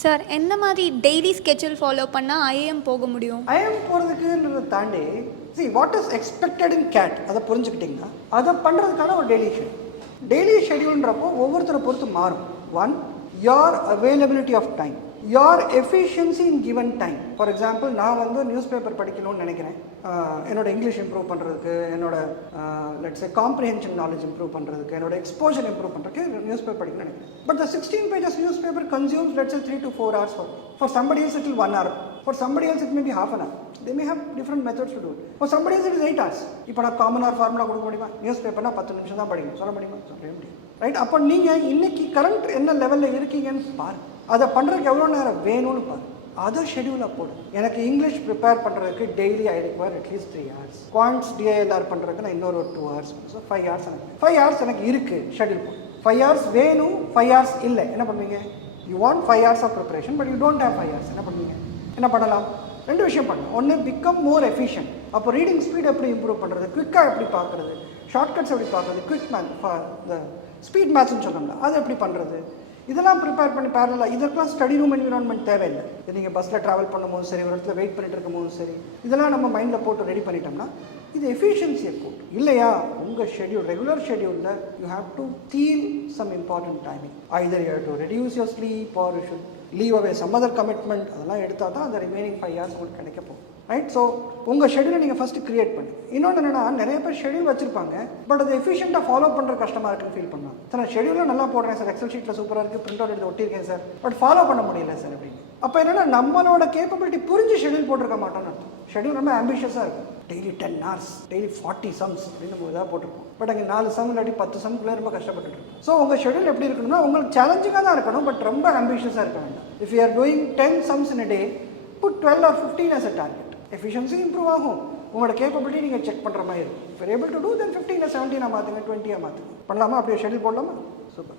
Sir எந்த மாதிரி daily schedule follow பண்ணால் ஐஏஎம் போக முடியும்? ஐஏஎம் போகிறதுக்குன்றதை தாண்டி what is expected in CAT அதை புரிஞ்சுக்கிட்டிங்கன்னா அதை பண்ணுறதுக்கான ஒரு டெய்லி ஷெடியூல்ன்றப்போ ஒவ்வொருத்தரை பொறுத்து மாறும். One, your availability of time, your efficiency in given time. For example, நான் வந்து நியூஸ் பேப்பர் படிக்கணும்னு நினைக்கிறேன். என்னோட இங்கிலீஷ் இம்ப்ரூவ் பண்ணுறதுக்கு, என்னோட let's A comprehension knowledge improve பண்ணுறதுக்கு, என்னோட எக்ஸ்போஜர் இம்ப்ரூவ் பண்ணுறதுக்கு நியூஸ் பேப்பர் படிக்கணும்னு நினைக்கிறேன். But the 16 pages newspaper consumes let's say 3 to 4 hours for somebody else it will 1 hour, for somebody else it may be half an hour. They may have different methods to do it. For somebody else it is 8 hours. இப்போ நான் common R formula கொடுக்க முடியுமா? News பேப்பர்னா 10 நிமிஷம் தான் படிக்கணும் சொல்ல முடியுமா? சொல்ல முடியும். ரைட்? அப்போ நீங்கள் இன்னைக்கு கரண்ட் என்ன லெவலில் இருக்கீங்கன்னு பாருங்க. அதை பண்ணுறதுக்கு எவ்வளோ நேரம் வேணும்னு பாருங்க. அதை ஷெடியூலாக போடும். எனக்கு இங்கிலீஷ் ப்ரிப்பேர் பண்ணுறதுக்கு டெய்லி ஐ ரிக்வயர் அட்லீஸ்ட் 3 hours. குவான்ட்ஸ் டிஐஎல்ஆர் பண்ணுறதுக்கு நான் இன்னொரு 2 hours. ஸோ 5 hours எனக்கு 5 hours எனக்கு இருக்குது ஷெடியூல் போடும். 5 hours வேணும், 5 hours இல்லை, என்ன பண்ணுவீங்க? You want 5 hours of preparation but you don't have 5 hours. என்ன பண்ணுவீங்க? என்ன பண்ணலாம்? 2 விஷயம் பண்ணலாம். ஒன்று, பிகம் மோர் எஃபிஷியன்ட். அப்போ ரீடிங் ஸ்பீட் எப்படி இம்ப்ரூவ் பண்ணுறது, குவிக்காக எப்படி பார்க்குறது, ஷார்ட்கட்ஸ் எப்படி பார்க்குறது, குவிக் மேத் ஸ்பீட் மேத்ஸ்ன்னு சொல்லணும்ல, அது எப்படி பண்ணுறது, இதெல்லாம் ப்ரிப்பேர் பண்ணி பேரலாக. இதற்கெல்லாம் ஸ்டடி ரூம் என்விரான்மெண்ட் தேவையில்லை. நீங்கள் பஸ்ஸில் ட்ராவல் பண்ணும்போது சரி, ஒரு இடத்துல வெயிட் பண்ணிட்டு இருக்கும்போது சரி, இதெல்லாம் நம்ம மைண்டில் போட்டு ரெடி பண்ணிட்டோம்னா இது எஃபிஷியன்சியை போட்டு. இல்லையா, உங்கள் ஷெடியூல் ரெகுலர் ஷெடியூலில் you have to deal some important timing. Either you have to reduce your sleep or you should leave away some other commitment. அதெல்லாம் எடுத்தால் தான் அந்த ரிமைனிங் 5 hours உங்களுக்கு கிடைக்க போகும். ரைட்? ஸோ உங்கள் ஷெடியூலை நீங்கள் ஃபஸ்ட்டு க்ரியேட் பண்ணி. இன்னொன்று என்னென்னா, நிறைய பேர் ஷெடியூல் வச்சிருப்பாங்க பட் அதை எஃபிஷியண்ட்டாக ஃபாலோ பண்ணுற கஷ்டமாக இருக்குன்னு ஃபீல் பண்ணுவாங்க. சார் நான் ஷெடியூலும் நல்லா போடுறேன் சார், எக்ஸல் ஷீட்டில் சூப்பராக இருக்குது, பிரிண்ட் அவுட் எடுத்து ஒட்டியிருக்கேன் சார், பட் ஃபாலோ பண்ண முடியல சார் அப்படின்னு. அப்போ என்னென்னா, நம்மளோட கேப்பபிலிட்டி புரிஞ்சு ஷெடியூல் போட்டிருக்க மாட்டோம்னு அர்த்தம். ஷெடியூல் ரொம்ப ஆம்பிஷியஸாக இருக்கும். டெய்லி 10 hours, டெய்லி 40 sums அப்படின்னு நம்ம இதாக போட்டிருப்போம். பட் அங்கே 4 sum இல்லாட்டி 10 sumக்குள்ளே ரொம்ப கஷ்டப்பட்டு இருக்கும். ஸோ உங்கள் ஷெடியூல் எப்படி இருக்கணும்னா, உங்களுக்கு சேலஞ்சிங்காக தான் இருக்கணும் பட் ரொம்ப ஆம்பிஷியஸாக இருக்க வேண்டாம். If you are doing 10 sums in a day, put 12 or 15 as a target. Efficiency improve ஆகும். உங்களோட கேப்பபிலிட்டி நீங்கள் செக் பண்ணுற மாதிரி இருக்கும். If you are able to do then 15 17 மாற்றுங்க, 20 மாற்றுங்க. பண்ணலாமா? அப்படியே ஷெடியூல் போடலாமா? சூப்பர்.